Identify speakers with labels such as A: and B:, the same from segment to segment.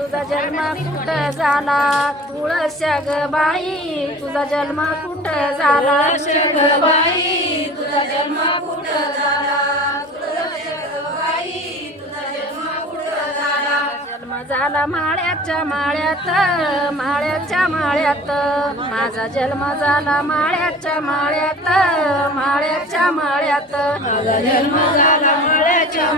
A: तुझा जन्म कुठं झाला? तुळश्या ग बाई तुझा जन्म कुठं झाला? ग बाई तुझा जन्म कुठं झाला? जन्म झाला माळ्याच्या माळ्यात माळ्याच्या माळ्यात. माझा जन्म झाला माळ्याच्या माळ्यात माळ्याच्या माळ्यात. माझा जन्म झाला माळ्याच्या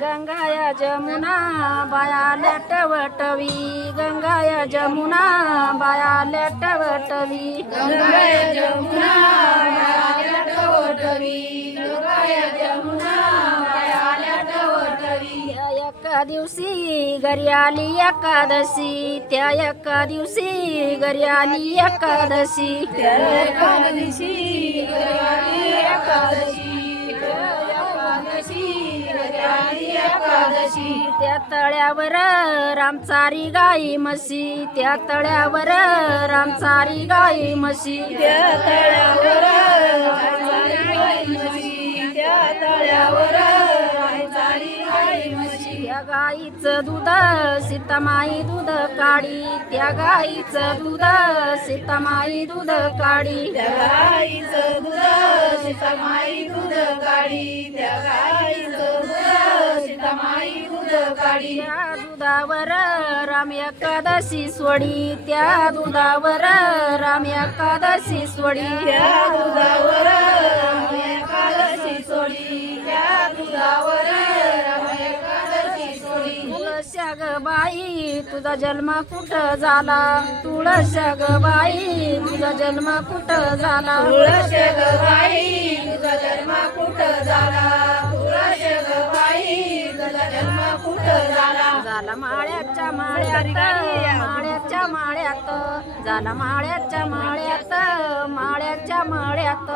A: गंगाया जमुना बाया लेटवटवी. गंगाया जमुना बाया लेटवटवी. गंगाया जमुना बाया लेटवटवी. गंगाया जमुना बाया लेटवटवी. त्या एका दिवशी घरी आली एकादशी. त्या एका दिवशी घरी आली एकादशी. त्या एका दिवशी एकादशी त्या तळ्यावर रामचारी गाई म्हशी त्या तळ्यावर रामचारी गाई म्हशी त्या तळ्यावर रामचारी गाई म्हशी त्या तळ्यावर रामचारी गाई म्हशी त्या गाईचं दूध सीतामाई दूध काढी त्या गाईचं दूध सीतामाई दूध काढी. त्या गाईचं दूध सीतामाई दूध काढी काढी त्या दुधावर राम एकादशी सोडी. त्या दुधावर राम एकादशी सोडी. त्या दुधावर राम एकादशी सोडी. त्या दुधावर राम एकादशी सोडी. तुळश्या ग बाई तुझा जन्म कुठं झाला? तुळश्या ग बाई तुझा जन्म कुठं झाला? तुळश्या ग बाई तुझा जन्म कुठं झाला. माळ्याच्या माळ्यात माळ्याच्या माळ्यात. झाला माळ्याच्या माळ्यात माळ्याच्या माळ्यात.